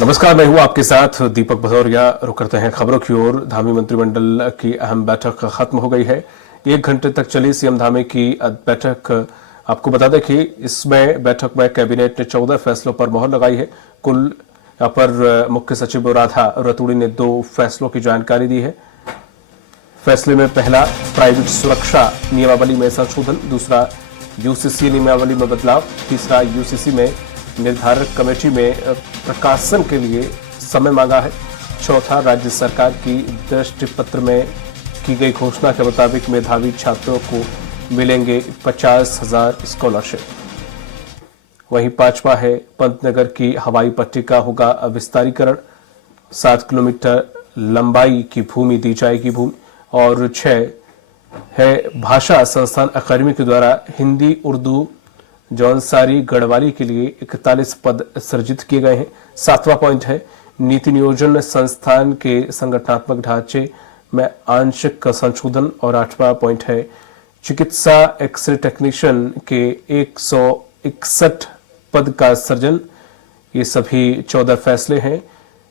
नमस्कार, मैं हूं आपके साथ दीपक भदौरिया। रुक करते हैं खबरों की ओर। धामी मंत्रिमंडल की अहम बैठक खत्म हो गई है। 1 घंटे तक चली सीएम धामी की बैठक। आपको बता दें कि इसमें बैठक में कैबिनेट ने 14 फैसलों पर मोहर लगाई है। कुल यहाँ पर मुख्य सचिव राधा रतूड़ी ने 2 फैसलों की जानकारी दी है। फैसले में पहला, प्राइवेट सुरक्षा नियमावली में संशोधन। दूसरा, यूसीसी नियमावली में बदलाव। तीसरा, यूसीसी में निर्धारक कमेटी में प्रकाशन के लिए समय मांगा है। चौथा, राज्य सरकार की दृष्टि पत्र में की गई घोषणा के मुताबिक मेधावी छात्रों को मिलेंगे 50,000 स्कॉलरशिप। वहीं 5वां है, पंतनगर की हवाई पट्टी का होगा विस्तारीकरण। 7 किलोमीटर लंबाई की भूमि दी जाएगी भूमि। और 6 है, भाषा संस्थान अकादमी के द्वारा हिंदी, उर्दू, जौनसारी, गढ़वाली के लिए 41 पद सृजित किए गए हैं। 7वां पॉइंट है, नीति नियोजन संस्थान के संगठनात्मक ढांचे में आंशिक संशोधन। और 8वां पॉइंट है, चिकित्सा एक्सरे टेक्नीशियन के 161 पद का सृजन। ये सभी 14 फैसले हैं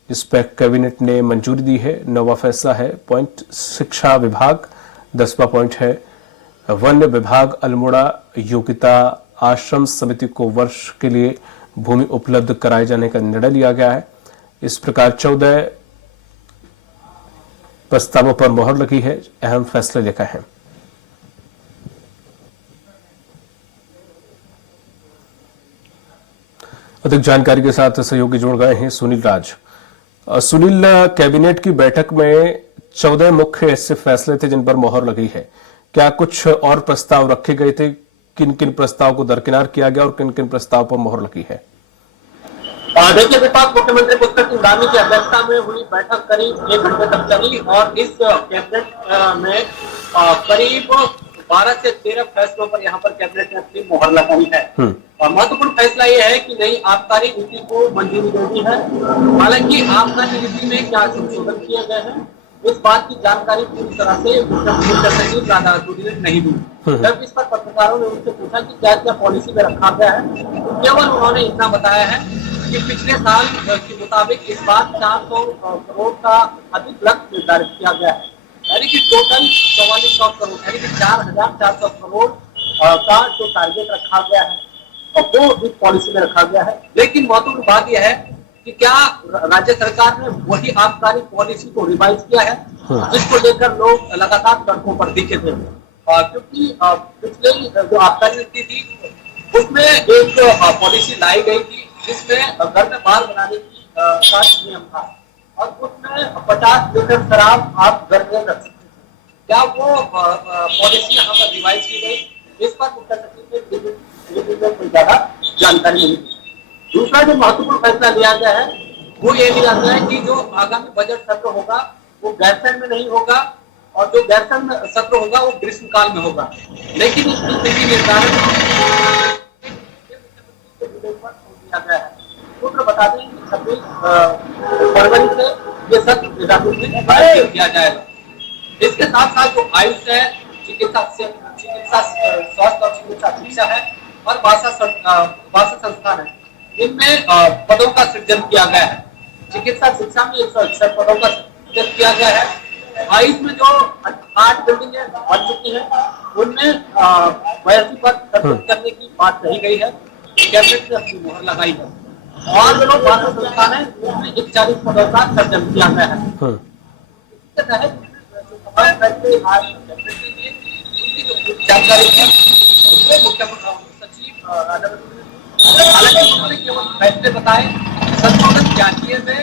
जिस पर कैबिनेट ने मंजूरी दी है। 9वां फैसला है पॉइंट, शिक्षा विभाग। 10वां पॉइंट है, वन विभाग अल्मोड़ा योग्यता आश्रम समिति को वर्ष के लिए भूमि उपलब्ध कराए जाने का निर्णय लिया गया है। इस प्रकार 14 प्रस्तावों पर मोहर लगी है। अहम फैसले लेकर हैं। अधिक जानकारी के साथ सहयोगी जुड़ गए हैं सुनील राज। सुनील, कैबिनेट की बैठक में 14 मुख्य ऐसे फैसले थे जिन पर मोहर लगी है। क्या कुछ और प्रस्ताव रखे गए थे? किन किन प्रस्ताव को दरकिनार किया गया और किन किन प्रस्ताव पर मोहर लगी है? देखिए दीपक, मुख्यमंत्री पुष्कर सिंह धामी की अध्यक्षता में हुई बैठक करीब 1 घंटे तक चली और इस कैबिनेट में करीब 12 से 13 फैसलों पर यहाँ पर कैबिनेट ने अपनी मोहर लगाई है। महत्वपूर्ण फैसला ये है कि नई आबकारी नीति को मंजूरी दे दी है। हालांकि आबकारी नीति में क्या संशोधन किए गए हैं इस बात की जानकारी पूरी तरह से मुख्य सचिव राधा रतूड़ी ने नहीं दी। जब इस पर पत्रकारों ने उनसे पूछा कि क्या क्या पॉलिसी में रखा गया है, तो केवल उन्होंने इतना बताया है कि पिछले साल के मुताबिक इस बार 400 करोड़ का अधिक लक्ष्य निर्धारित किया गया है। यानी कि टोटल 4400 करोड़ यानी कि 4,400 करोड़ का जो टारगेट रखा गया है और वो इस पॉलिसी में रखा गया है। लेकिन महत्वपूर्ण बात यह है कि क्या राज्य सरकार ने वही आबकारी पॉलिसी को रिवाइज किया है जिसको लेकर लोग लगातार सड़कों पर दिखे थे। क्योंकि पिछले जो आबकारी नीति थी उसमें एक पॉलिसी लाई गई थी जिसमें घर में बार बनाने की का नियम था और उसमें 50 लीटर शराब आप घर में रख सकते थे। क्या वो पॉलिसी यहाँ पर रिवाइज की गई? इस पर मुख्य सचिव ने कोई ज्यादा जानकारी नहीं दी। दूसरा जो महत्वपूर्ण फैसला लिया गया है वो ये लिया गया है कि जो आगामी बजट सत्र होगा वो गैरसैंण में नहीं होगा और जो गैरसैंण सत्र होगा वो ग्रीष्मकाल में होगा। लेकिन इसकी तिथि निर्धारण दिया गया है। सूत्र बता दें कि 26 फरवरी से ये सत्र किया जाएगा। इसके साथ साथ जो आयुष है, चिकित्सा स्वास्थ्य और चिकित्सा शिक्षा है और भाषा संस्थान है, इनमें पदों का सृजन किया गया है। चिकित्सा शिक्षा में 161 पदों का सृजन किया गया है। आयुष में जो 8 बिल्डिंगें बन चुकी हैं उनमें 82 पद सृजित करने की बात कही गई है। कैबिनेट ने अपनी मोहर लगाई है और जो भाषा संस्थान है उसमें 41 पदों का सृजन किया गया है। इसके तहत जानकारी मुख्य सचिव राधा रतूड़ी हालांकि उन्होंने केवल फैसले बताए, संशोधन क्या किए थे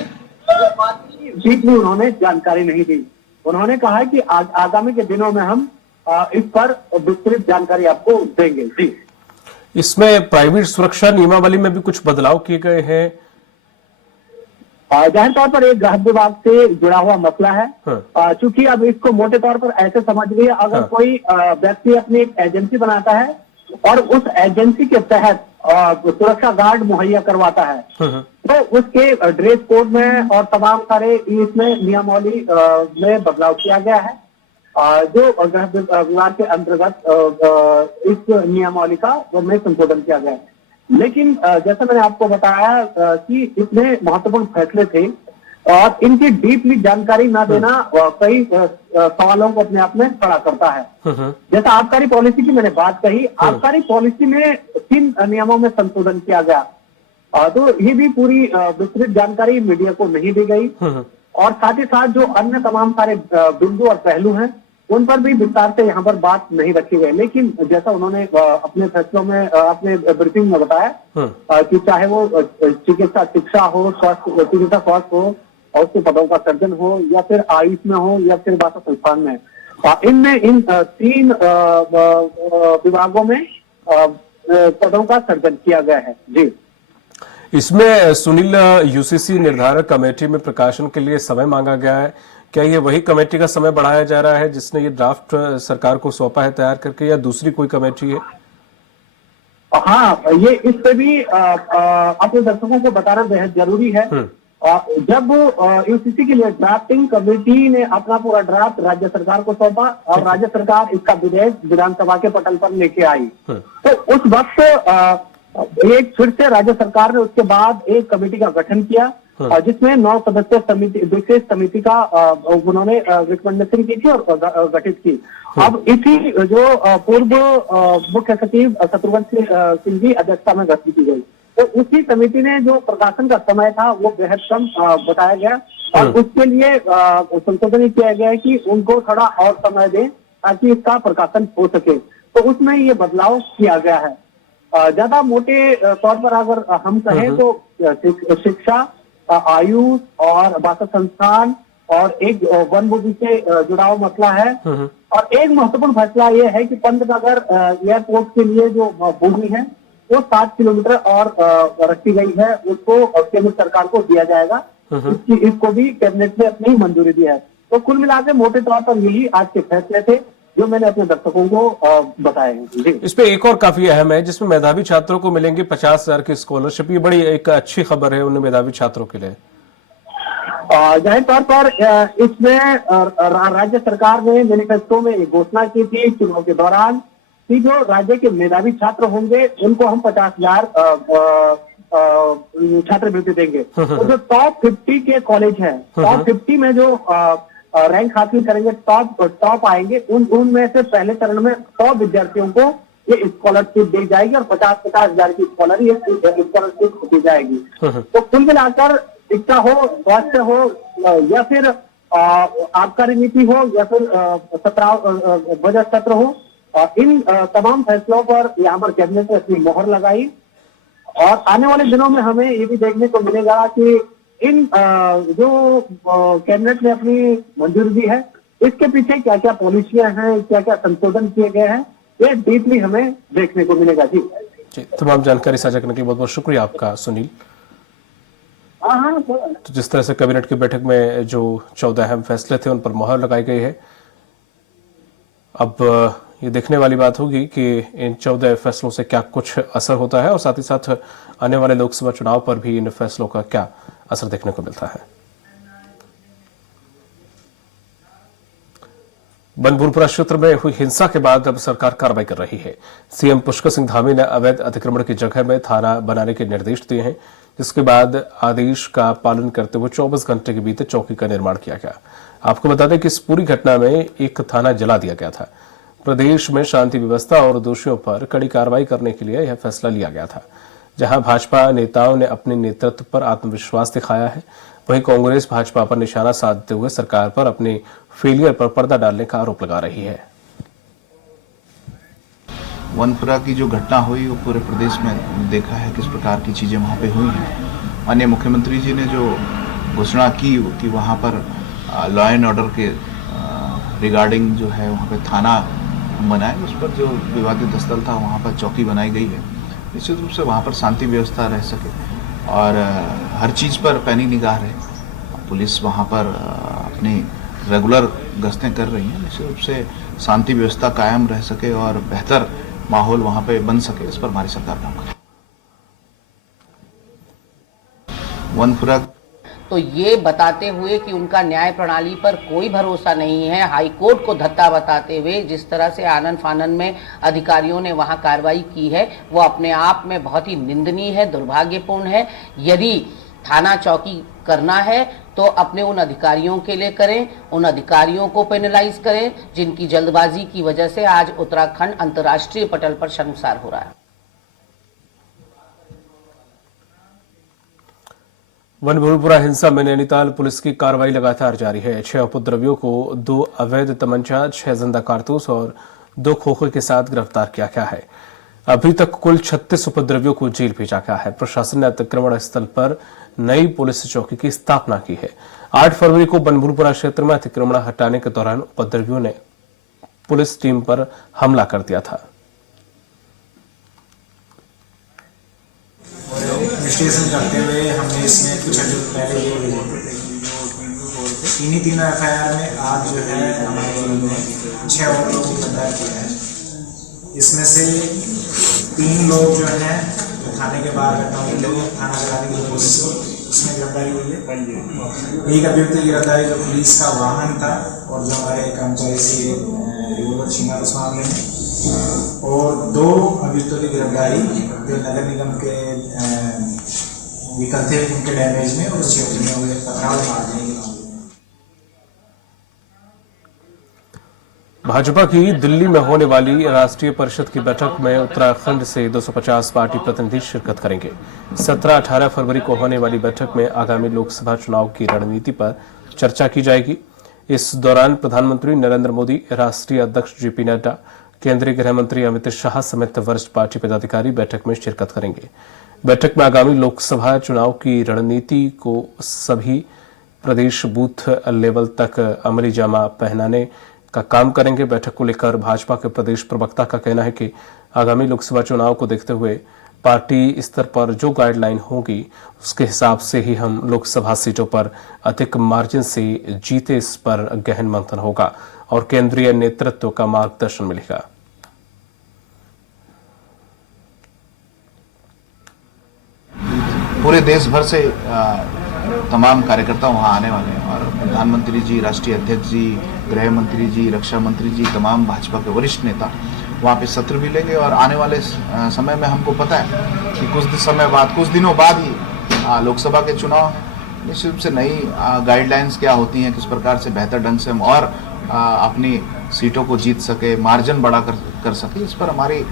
बीच में उन्होंने जानकारी नहीं दी। उन्होंने कहा कि आगामी के दिनों में हम इस पर विस्तृत जानकारी आपको देंगे। जी, इसमें प्राइवेट सुरक्षा नियमावली में भी कुछ बदलाव किए गए हैं। जाहिर तौर पर एक गृह विभाग से जुड़ा हुआ मसला है। चूंकि अब इसको मोटे तौर पर ऐसे समझ लीजिए, अगर कोई व्यक्ति अपनी एक एजेंसी बनाता है और उस एजेंसी के तहत सुरक्षा गार्ड मुहैया करवाता है तो उसके ड्रेस कोड में और तमाम सारे इसमें नियमावली में बदलाव किया गया है। जो गृह विभाग के अंतर्गत इस नियमावली का में संशोधन किया गया है। लेकिन जैसा मैंने आपको बताया कि इतने महत्वपूर्ण फैसले थे और इनकी डीपली जानकारी ना देना कई सवालों को अपने आप में खड़ा करता है। जैसा आबकारी पॉलिसी की मैंने बात कही, आबकारी पॉलिसी में 3 नियमों में संशोधन किया गया, तो ये भी पूरी विस्तृत जानकारी मीडिया को नहीं दी गई और साथ ही साथ जो अन्य तमाम सारे बिंदु और पहलू हैं उन पर भी विस्तार से यहाँ पर बात नहीं रखी गई। लेकिन जैसा उन्होंने अपने फैसलों में अपने ब्रीफिंग में बताया कि चाहे वो चिकित्सा शिक्षा हो, चिकित्सा स्वास्थ्य हो और उसके पदों का सर्जन हो या फिर आयुष में हो या फिर भाषा संस्थान में, इनमें इन 3 विभागों में पदों का सर्जन किया गया है। जी, इसमें सुनील, यूसीसी निर्धारक कमेटी में प्रकाशन के लिए समय मांगा गया है। क्या ये वही कमेटी का समय बढ़ाया जा रहा है जिसने ये ड्राफ्ट सरकार को सौंपा है तैयार करके, या दूसरी कोई कमेटी है? हाँ, ये इस पे भी अपने दर्शकों को बताना बेहद जरूरी है। जब यूसीसी के लिए ड्राफ्टिंग कमेटी ने अपना पूरा ड्राफ्ट राज्य सरकार को सौंपा और राज्य सरकार इसका विधेयक विधानसभा के पटल पर लेके आई, तो उस वक्त एक फिर से राज्य सरकार ने उसके बाद एक कमेटी का गठन किया जिसमें 9 सदस्य समिति, विशेष समिति का उन्होंने रिकमेंडेशन की थी और गठित की। अब इसी जो पूर्व मुख्य सचिव शत्रुघ्न सिंह की अध्यक्षता में गठित की गई, तो उसी समिति ने जो प्रकाशन का समय था वो बेहद कम बताया गया और उसके लिए संशोधन किया गया है कि उनको थोड़ा और समय दें ताकि इसका प्रकाशन हो सके। तो उसमें ये बदलाव किया गया है। ज्यादा मोटे तौर पर अगर हम कहें तो शिक्षा, आयुष और भाषा संस्थान और एक वन भूमि से जुड़ा हुआ मसला है। और एक महत्वपूर्ण फैसला ये है कि पंतनगर एयरपोर्ट के लिए जो भूमि है वो 7 किलोमीटर और रखी गई है, उसको केंद्र सरकार को दिया जाएगा। इसको भी कैबिनेट ने अपनी मंजूरी दी है। तो कुल मिलाकर मोटे तौर पर यही आज के फैसले थे जो मैंने अपने दर्शकों को बताए हैं। इस पे एक और काफी अहम है जिसमें मेधावी छात्रों को मिलेंगे 50,000 की स्कॉलरशिप। ये बड़ी एक अच्छी खबर है उन मेधावी छात्रों के लिए। जाहिर तौर पर इसमें राज्य सरकार ने मैनिफेस्टो में एक घोषणा की थी चुनाव के दौरान कि जो राज्य के मेधावी छात्र होंगे उनको हम 50,000 छात्रवृत्ति देंगे। तो जो टॉप 50 के कॉलेज हैं, टॉप 50 में जो रैंक हासिल करेंगे, टॉप आएंगे, उनमें से पहले चरण में 100 विद्यार्थियों को ये स्कॉलरशिप दी जाएगी और 50,000 की स्कॉलरशिप दी जाएगी। तो कुल मिलाकर शिक्षा हो, स्वास्थ्य हो या फिर आबकारी नीति हो या फिर बजट सत्र हो, इन तमाम फैसलों पर यहाँ पर कैबिनेट ने अपनी मोहर लगाई और आने वाले दिनों में हमें ये भी देखने को मिलेगा कि इन जो कैबिनेट ने अपनी मंजूरी दी है इसके पीछे क्या क्या पॉलिसियां हैं, क्या क्या संशोधन किए गए हैं, ये डीपली हमें देखने को मिलेगा। जी, तमाम जानकारी साझा करने के लिए बहुत बहुत शुक्रिया आपका सुनील। तो जिस तरह से कैबिनेट की बैठक में जो 14 अहम फैसले थे उन पर मोहर लगाई गई है, अब ये देखने वाली बात होगी कि इन 14 फैसलों से क्या कुछ असर होता है और साथ ही साथ आने वाले लोकसभा चुनाव पर भी इन फैसलों का क्या असर देखने को मिलता है। बनभूरपुरा क्षेत्र में हुई हिंसा के बाद अब सरकार कार्रवाई कर रही है। सीएम पुष्कर सिंह धामी ने अवैध अतिक्रमण की जगह में थाना बनाने के निर्देश दिए हैं, जिसके बाद आदेश का पालन करते हुए 24 घंटे के बीते चौकी का निर्माण किया गया। आपको बता दें कि इस पूरी घटना में एक थाना जला दिया गया था। प्रदेश में शांति व्यवस्था और दोषियों पर कड़ी कार्रवाई करने के लिए यह फैसला लिया गया था। जहां भाजपा नेताओं ने अपने नेतृत्व पर आत्मविश्वास दिखाया है, वहीं कांग्रेस भाजपा पर निशाना साधते हुए सरकार पर अपने फेलियर पर पर्दा डालने का आरोप लगा रही है। वनपुरा की जो घटना हुई वो पूरे प्रदेश में देखा है किस प्रकार की चीज़ें वहाँ पे हुई हैं। माननीय मुख्यमंत्री जी ने जो घोषणा की कि वहाँ पर लॉ एंड ऑर्डर के रिगार्डिंग जो है वहाँ पे थाना बनाए, उस पर जो विवादित स्थल था वहाँ पर चौकी बनाई गई है। निश्चित रूप से वहाँ पर शांति व्यवस्था रह सके और हर चीज़ पर पैनी निगाह रहे। पुलिस वहाँ पर अपनी रेगुलर गश्तें कर रही हैं। निश्चित रूप से शांति व्यवस्था कायम रह सके और बेहतर माहौल वहाँ पे बन सके, इस पर हमारी सरकार काम करे। वनपुरा तो ये बताते हुए कि उनका न्याय प्रणाली पर कोई भरोसा नहीं है, हाई कोर्ट को धत्ता बताते हुए जिस तरह से आनन फानन में अधिकारियों ने वहां कार्रवाई की है वो अपने आप में बहुत ही निंदनीय है, दुर्भाग्यपूर्ण है। यदि थाना चौकी करना है तो अपने उन अधिकारियों के लिए करें, उन अधिकारियों को पेनलाइज करें जिनकी जल्दबाजी की वजह से आज उत्तराखंड अंतर्राष्ट्रीय पटल पर शर्मसार हो रहा है। बनभूलपुरा हिंसा में नैनीताल पुलिस की कार्रवाई लगातार जारी है। 6 उपद्रवियों को 2 अवैध तमंचा, 6 जिंदा कारतूस और 2 खोखे के साथ गिरफ्तार किया गया है। अभी तक कुल 36 उपद्रवियों को जेल भेजा गया है। प्रशासन ने अतिक्रमण स्थल पर नई पुलिस चौकी की स्थापना की है। 8 फरवरी को बनभूलपुरा क्षेत्र में अतिक्रमण हटाने के दौरान उपद्रवियों ने पुलिस टीम पर हमला कर दिया था। इन्वेस्टिगेशन करते हुए हमने इसमें कुछ पहले ये इन्हीं 3 एफआईआर में आज जो है हमारी टीम ने 6 लोगों को गिरफ्तार किया है। इसमें से 3 लोग जो हैं थाने के बाहर घटना हुई है, थाना लगाने की कोशिश को उसमें गिरफ्तारी हुई है। एक अभियुक्त की गिरफ्तारी जो पुलिस का वाहन था और जो हमारे कर्मचारी से रिवॉल्वर छीना उस मामले में, और 2 अभियुक्तों की गिरफ्तारी जो नगर निगम के व्हीकल थे उनके डैमेज में और उस क्षेत्र में हुए पथराव मारने के मामले। भाजपा की दिल्ली में होने वाली राष्ट्रीय परिषद की बैठक में उत्तराखंड से 250 पार्टी प्रतिनिधि शिरकत करेंगे। 17-18 फरवरी को होने वाली बैठक में आगामी लोकसभा चुनाव की रणनीति पर चर्चा की जाएगी। इस दौरान प्रधानमंत्री नरेंद्र मोदी, राष्ट्रीय अध्यक्ष जेपी नड्डा, केंद्रीय गृह मंत्री अमित शाह समेत वरिष्ठ पार्टी पदाधिकारी बैठक में शिरकत करेंगे। बैठक में आगामी लोकसभा चुनाव की रणनीति को सभी प्रदेश बूथ लेवल तक अमली जामा पहनाने का काम करेंगे। बैठक को लेकर भाजपा के प्रदेश प्रवक्ता का कहना है कि आगामी लोकसभा चुनाव को देखते हुए पार्टी स्तर पर जो गाइडलाइन होगी उसके हिसाब से ही हम लोकसभा सीटों पर अधिक मार्जिन से जीते, इस पर गहन मंथन होगा और केंद्रीय नेतृत्व का मार्गदर्शन मिलेगा। पूरे देश भर से तमाम कार्यकर्ता वहाँ आने वाले हैं और प्रधानमंत्री जी, राष्ट्रीय अध्यक्ष जी, गृह मंत्री जी, रक्षा मंत्री जी, तमाम भाजपा के वरिष्ठ नेता वहाँ पे सत्र भी लेंगे। और आने वाले समय में हमको पता है कि कुछ दिनों बाद ही लोकसभा के चुनाव, निश्चित रूप से नई गाइडलाइंस क्या होती हैं, किस प्रकार से बेहतर ढंग से हम और अपनी सीटों को जीत सके, मार्जिन बड़ा कर सके, इस पर हमारी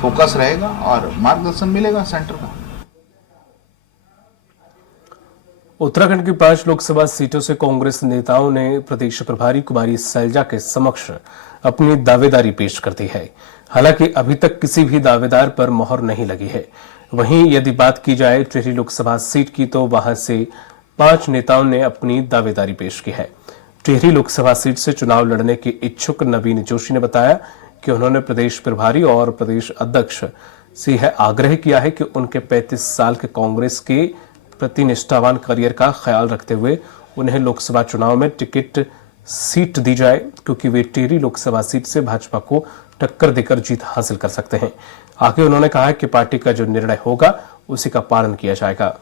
फोकस रहेगा और मार्गदर्शन मिलेगा सेंटर का। उत्तराखंड की 5 लोकसभा सीटों से कांग्रेस नेताओं ने प्रदेश प्रभारी कुमारी सैलजा के समक्ष अपनी दावेदारी पेश कर दी है। हालांकि अभी तक किसी भी दावेदार पर मोहर नहीं लगी है। वहीं यदि बात की जाए टिहरी लोकसभा सीट की तो वहां से 5 नेताओं ने अपनी दावेदारी पेश की है। टिहरी लोकसभा सीट से चुनाव लड़ने के इच्छुक नवीन जोशी ने बताया कि उन्होंने प्रदेश प्रभारी और प्रदेश अध्यक्ष से यह आग्रह किया है कि उनके 35 साल के कांग्रेस के प्रति निष्ठावान करियर का ख्याल रखते हुए उन्हें लोकसभा चुनाव में टिकट सीट दी जाए, क्योंकि वे टिहरी लोकसभा सीट से भाजपा को टक्कर देकर जीत हासिल कर सकते हैं। आगे उन्होंने कहा कि पार्टी का जो निर्णय होगा उसी का पालन किया जाएगा।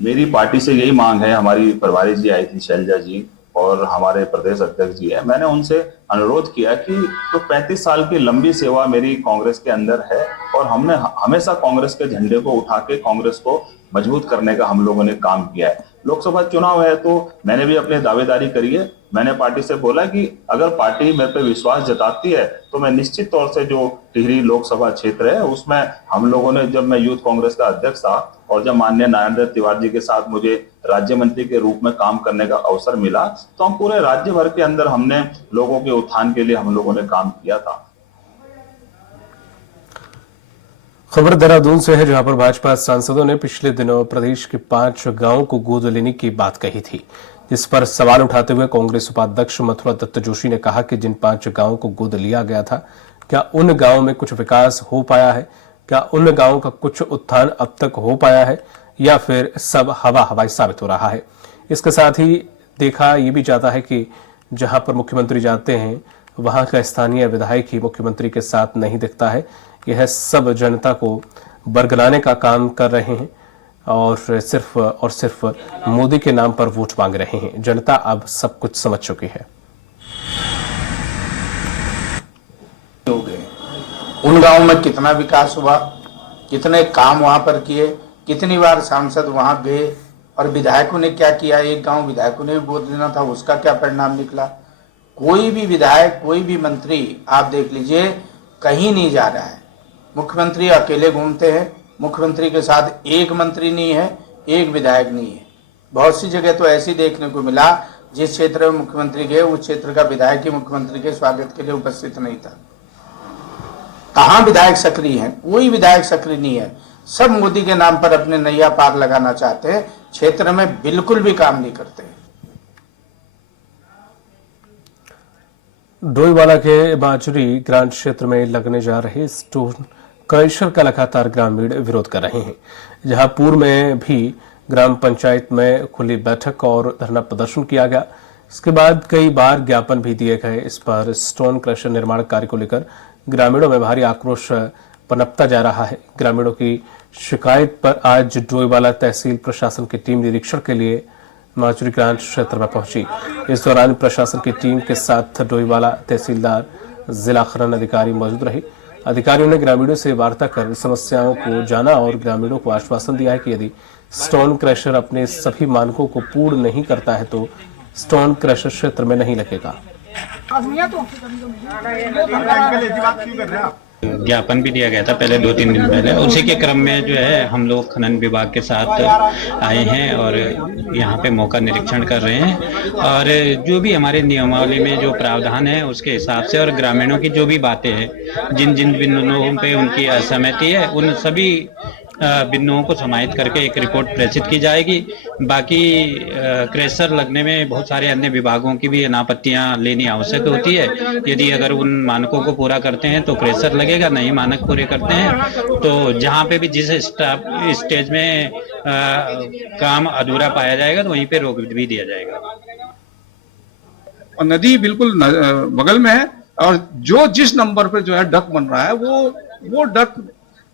मेरी पार्टी से यही मांग है, हमारी प्रभारी जी आई थी शैलजा जी और हमारे प्रदेश अध्यक्ष जी है, मैंने उनसे अनुरोध किया कि तो 35 साल की लंबी सेवा मेरी कांग्रेस के अंदर है और हमने हमेशा कांग्रेस के झंडे को उठा के कांग्रेस को मजबूत करने का हम लोगों ने काम किया है। लोकसभा चुनाव है तो मैंने भी अपनी दावेदारी करी है। मैंने पार्टी से बोला कि अगर पार्टी मेरे पे विश्वास जताती है तो मैं निश्चित तौर से जो टिहरी लोकसभा क्षेत्र है उसमें हम लोगों ने, जब मैं यूथ कांग्रेस का अध्यक्ष था और जब माननीय नारायण दत्त तिवारी जी के साथ मुझे राज्य मंत्री के रूप में काम करने का अवसर मिला तो हम पूरे राज्य भर के अंदर हमने लोगों के उत्थान के लिए हम लोगों ने काम किया था। खबर देहरादून से है, जहां पर भाजपा सांसदों ने पिछले दिनों प्रदेश के 5 गांवों को गोद लेने की बात कही थी, जिस पर सवाल उठाते हुए कांग्रेस उपाध्यक्ष मथुरा दत्त जोशी ने कहा कि जिन 5 गांवों को गोद लिया गया था, क्या उन गांवों में कुछ विकास हो पाया है? क्या उन गांवों का कुछ उत्थान अब तक हो पाया है या फिर सब हवाई साबित हो रहा है? इसके साथ ही देखा यह भी जाता है कि जहां पर मुख्यमंत्री जाते हैं वहां का स्थानीय विधायक ही मुख्यमंत्री के साथ नहीं दिखता है। यह सब जनता को बरगलाने का काम कर रहे हैं। और सिर्फ मोदी के नाम पर वोट मांग रहे हैं। जनता अब सब कुछ समझ चुकी है। हो गए उन गांव में कितना विकास हुआ, कितने काम वहां पर किए, कितनी बार सांसद वहां गए और विधायकों ने क्या किया। एक गांव विधायकों ने भी वोट देना था, उसका क्या परिणाम निकला। कोई भी विधायक, कोई भी मंत्री आप देख लीजिए, कहीं नहीं जा रहा है। मुख्यमंत्री अकेले घूमते हैं, मुख्यमंत्री के साथ एक मंत्री नहीं है, एक विधायक नहीं है। बहुत सी जगह तो ऐसी देखने को मिला, जिस क्षेत्र में मुख्यमंत्री गए उस क्षेत्र का विधायक ही मुख्यमंत्री के स्वागत के लिए उपस्थित नहीं था। कहाँ विधायक सक्रिय हैं? कोई विधायक सक्रिय नहीं है। सब मोदी के नाम पर अपने नैया पार लगाना चाहते हैं, क्षेत्र में बिल्कुल भी काम नहीं करते। डोईवाला के बाजरी ग्रांट क्षेत्र में लगने जा रहे स्टोन क्रशर का लगातार ग्रामीण विरोध कर रहे हैं। जहां पूर्व में भी ग्राम पंचायत में खुली बैठक और धरना प्रदर्शन किया गया। इसके बाद कई बार ज्ञापन भी दिए गए। इस पर स्टोन क्रशर निर्माण कार्य को लेकर ग्रामीणों में भारी आक्रोश पनपता जा रहा है। ग्रामीणों की शिकायत पर आज डोईवाला तहसील प्रशासन की टीम निरीक्षण के लिए माचुरी ग्रांट क्षेत्र में पहुंची। इस दौरान प्रशासन की टीम के साथ डोईवाला तहसीलदार, जिला खनन अधिकारी मौजूद रहे। अधिकारियों ने ग्रामीणों से वार्ता कर समस्याओं को जाना और ग्रामीणों को आश्वासन दिया है कि यदि स्टोन क्रशर अपने सभी मानकों को पूर्ण नहीं करता है तो स्टोन क्रशर क्षेत्र में नहीं लगेगा। ज्ञापन भी दिया गया था पहले 2-3 दिन पहले। उसी के क्रम में जो है हम लोग खनन विभाग के साथ आए हैं और यहाँ पे मौका निरीक्षण कर रहे हैं और जो भी हमारे नियमावली में जो प्रावधान है उसके हिसाब से और ग्रामीणों की जो भी बातें हैं, जिन जिन बिंदुओं पे उनकी असहमति है, उन सभी बिंदुओं को समाहित करके एक रिपोर्ट प्रेषित की जाएगी। बाकी क्रेशर लगने में बहुत सारे अन्य विभागों की भी अनापत्तियां लेनी आवश्यक होती है। यदि अगर उन मानकों को पूरा करते हैं तो क्रेशर लगेगा, नहीं मानक पूरे करते हैं तो जहां पे भी जिस स्टेज में काम अधूरा पाया जाएगा तो वहीं पे रोक भी दिया जाएगा। और नदी बिल्कुल बगल में है और जो जिस नंबर पर जो है डक बन रहा है वो डक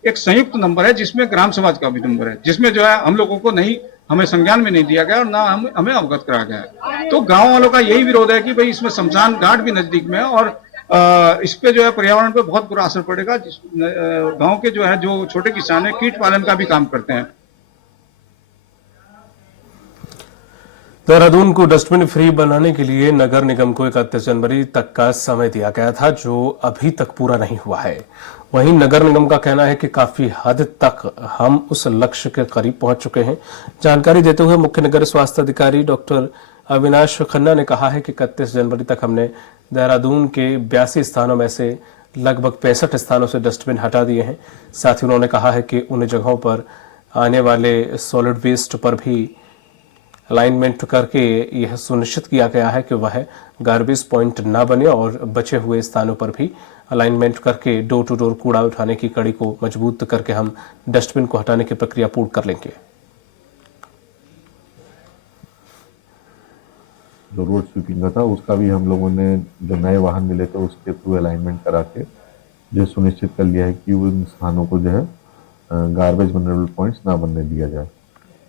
एक संयुक्त नंबर है, जिसमें ग्राम समाज का भी नंबर है, जिसमें जो है हम लोगों को नहीं, हमें संज्ञान में नहीं दिया गया और ना हमें अवगत करा गया है। तो गांव वालों का यही विरोध है कि भाई इसमें शमशान घाट भी नजदीक में है और इस पे जो है पर्यावरण पे बहुत बुरा असर पड़ेगा। गांव के जो है जो छोटे किसान है, कीट पालन का भी काम करते हैं। देहरादून को डस्टबिन फ्री बनाने के लिए नगर निगम को 31 जनवरी तक का समय दिया गया था, जो अभी तक पूरा नहीं हुआ है। वहीं नगर निगम का कहना है कि काफी हद तक हम उस लक्ष्य के करीब पहुंच चुके हैं। जानकारी देते हुए मुख्य नगर स्वास्थ्य अधिकारी डॉक्टर अविनाश खन्ना ने कहा है कि 31 जनवरी तक हमने देहरादून के 82 स्थानों में से लगभग 65 स्थानों से डस्टबिन हटा दिए हैं। साथ ही उन्होंने कहा है कि उन जगहों पर आने वाले सॉलिड वेस्ट पर भी अलाइनमेंट करके यह सुनिश्चित किया गया है कि वह गार्बेज पॉइंट न बने और बचे हुए स्थानों पर भी अलाइनमेंट करके डोर टू डोर कूड़ा उठाने की कड़ी को मजबूत करके हम डस्टबिन को हटाने की प्रक्रिया पूर्ण कर लेंगे। जो रोड स्वीपिंग का था उसका भी हम लोगों ने जो नए वाहन मिले थे उसके थ्रू अलाइनमेंट करा के जो सुनिश्चित कर लिया है कि उन स्थानों को जो है गार्बेज वनरेबल पॉइंट्स ना बनने दिया जाए।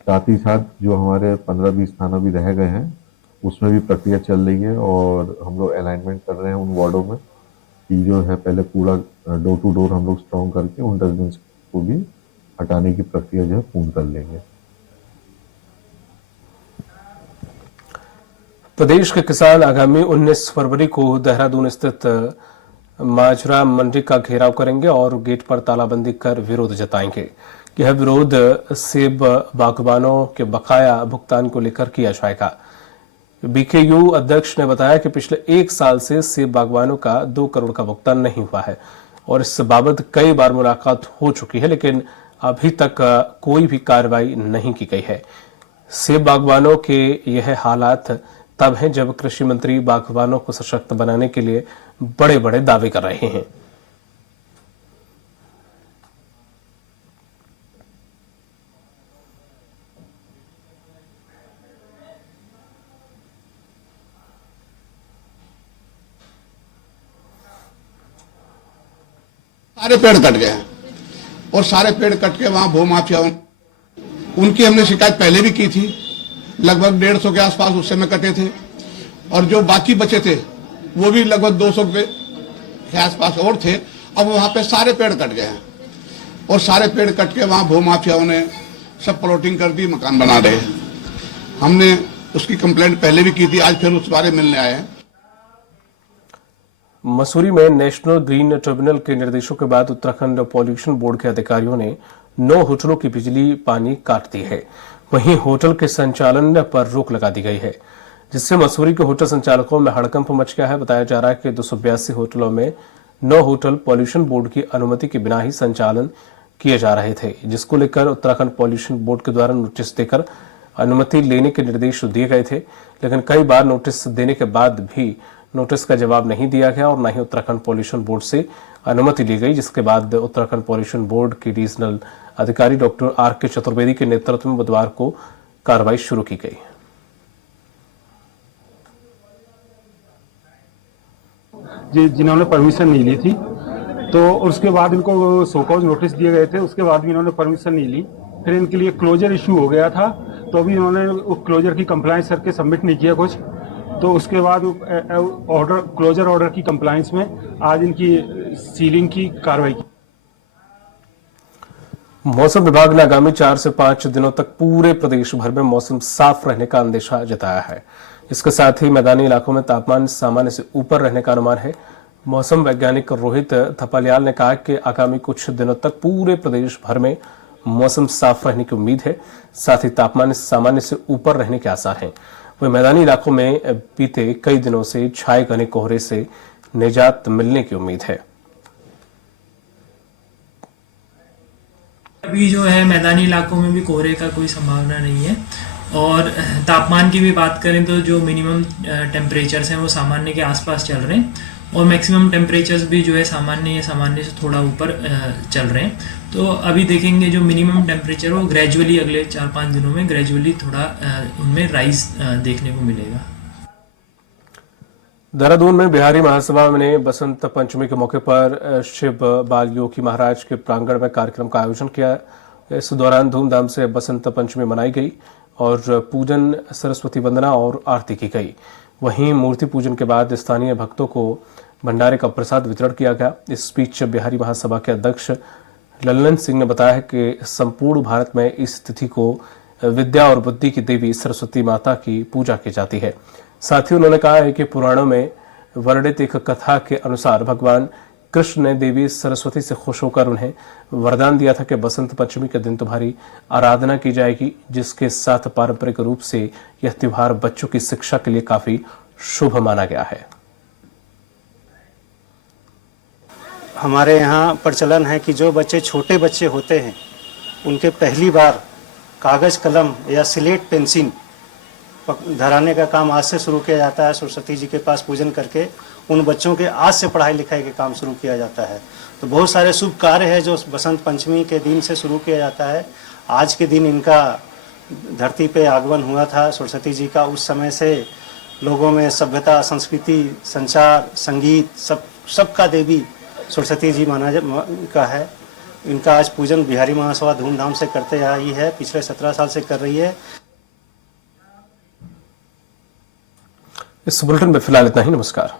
साथ ही साथ जो हमारे 15-20 स्थान अभी रह गए हैं उसमें भी प्रक्रिया चल रही है और हम लोग अलाइनमेंट कर रहे हैं उन वार्डों में कि जो है पहले कूड़ा डोर टू डोर हम लोग स्ट्रॉन्ग करके उन डस्टबिन को भी हटाने की प्रक्रिया जो है पूर्ण कर लेंगे। प्रदेश के किसान आगामी 19 फरवरी को देहरादून स्थित माजरा मंडी का घेराव करेंगे और गेट पर तालाबंदी कर विरोध जताएंगे। यह विरोध सेब बागवानों के बकाया भुगतान को लेकर किया जाएगा। बीकेयू अध्यक्ष ने बताया कि पिछले 1 साल से सेब बागवानों का 2 करोड़ का भुगतान नहीं हुआ है और इस बाबत कई बार मुलाकात हो चुकी है, लेकिन अभी तक कोई भी कार्रवाई नहीं की गई है। सेब बागवानों के यह हालात तब हैं जब कृषि मंत्री बागवानों को सशक्त बनाने के लिए बड़े बड़े दावे कर रहे हैं। सारे पेड़ कट गए और सारे पेड़ कट के वहां भूमाफियाओं उनकी हमने शिकायत पहले भी की थी, लगभग 150 के आसपास उस समय कटे थे, और जो बाकी बचे थे वो भी लगभग 200 के आसपास और थे। अब वहां पे सारे पेड़ कट गए हैं, और सारे पेड़ कट के वहां भूमाफियाओं ने सब प्लॉटिंग कर दी, मकान बना रहे हैं। हमने उसकी कंप्लेंट पहले भी की थी, आज फिर उस बारे मिलने आए हैं। मसूरी में नेशनल ग्रीन ट्रिब्यूनल के निर्देशों के बाद उत्तराखंड पॉल्यूशन बोर्ड के अधिकारियों ने 9 होटलों की बिजली पानी काट दी है। वहीं होटल के संचालन पर रोक लगा दी गई है, जिससे मसूरी के होटल संचालकों में हड़कंप मच गया है। बताया जा रहा है कि 282 होटलों में 9 होटल पॉल्यूशन बोर्ड की अनुमति के बिना ही संचालन किए जा रहे थे, जिसको लेकर उत्तराखंड पॉल्यूशन बोर्ड के द्वारा नोटिस देकर अनुमति लेने के निर्देश दिए गए थे। लेकिन कई बार नोटिस देने के बाद भी नोटिस का जवाब नहीं दिया गया और न ही उत्तराखंड पॉल्यूशन बोर्ड से अनुमति ली गई, जिसके बाद उत्तराखंड पॉल्यूशन बोर्ड के रीजनल अधिकारी डॉक्टर आर.के. चतुर्वेदी के नेतृत्व में बुधवार को कार्रवाई शुरू की गई। जिन्होंने परमिशन नहीं ली थी, तो उसके बाद इनको शोकॉज नोटिस दिए गए थे, उसके बाद भी इन्होंने परमिशन नहीं ली। फिर इनके लिए क्लोजर इशू हो गया था, तो अभी इन्होंने क्लोजर की कंप्लायंस करके सबमिट नहीं किया कुछ, तो उसके बाद ऑर्डर क्लोजर ऑर्डर की कंप्लायंस में आज इनकी सीलिंग की कार्रवाई की। मौसम विभाग ने आगामी 4 से 5 दिनों तक पूरे प्रदेश भर में मौसम साफ रहने का अंदेशा जताया है। इसके साथ ही मैदानी इलाकों में तापमान सामान्य से ऊपर रहने का अनुमान है। मौसम वैज्ञानिक रोहित थपलियाल ने कहा कि आगामी कुछ दिनों तक पूरे प्रदेश भर में मौसम साफ रहने की उम्मीद है, साथ ही तापमान सामान्य से ऊपर रहने के आसार हैं। वही मैदानी इलाकों में बीते कई दिनों से छाए घने कोहरे से निजात मिलने की उम्मीद है। अभी जो है मैदानी इलाकों में भी कोहरे का कोई संभावना नहीं है, और तापमान की भी बात करें तो जो मिनिमम टेम्परेचर्स हैं वो सामान्य के आसपास चल रहे हैं, और मैक्सिमम टेम्परेचर्स भी जो है सामान्य से थोड़ा ऊपर चल रहे हैं। तो अभी देखेंगे जो मिनिमम टेम्परेचर वो ग्रेजुअली अगले 4-5 दिनों में ग्रेजुअली थोड़ा उनमें राइज देखने को मिलेगा। देहरादून में बिहारी महासभा ने बसंत पंचमी के मौके पर शिव बाल योगी महाराज के प्रांगण में कार्यक्रम का आयोजन किया। इस दौरान धूमधाम से बसंत पंचमी मनाई गई और पूजन, सरस्वती वंदना और आरती की गई। वहीं मूर्ति पूजन के बाद स्थानीय भक्तों को भंडारे का प्रसाद वितरण किया गया। इस बीच बिहारी महासभा के अध्यक्ष लल्लन सिंह ने बताया कि संपूर्ण भारत में इस तिथि को विद्या और बुद्धि की देवी सरस्वती माता की पूजा की जाती है। साथ ही उन्होंने कहा है कि पुराणों में वर्णित एक कथा के अनुसार भगवान कृष्ण ने देवी सरस्वती से खुश होकर उन्हें वरदान दिया था कि बसंत पंचमी के दिन तुम्हारी आराधना की जाएगी, जिसके साथ पारंपरिक रूप से यह त्योहार बच्चों की शिक्षा के लिए काफी शुभ माना गया है। हमारे यहाँ प्रचलन है कि जो बच्चे छोटे बच्चे होते हैं उनके पहली बार कागज कलम या स्लेट पेंसिल धराने का काम आज से शुरू किया जाता है। सरस्वती जी के पास पूजन करके उन बच्चों के आज से पढ़ाई लिखाई के काम शुरू किया जाता है। तो बहुत सारे शुभ कार्य है जो बसंत पंचमी के दिन से शुरू किया जाता है। आज के दिन इनका धरती पे आगमन हुआ था सरस्वती जी का। उस समय से लोगों में सभ्यता, संस्कृति, संचार, संगीत सबका देवी सरस्वती जी माना का है। इनका आज पूजन बिहारी महासभा धूमधाम से करते आई है, पिछले 17 साल से कर रही है। इस बुलेटिन में फिलहाल इतना ही। नमस्कार।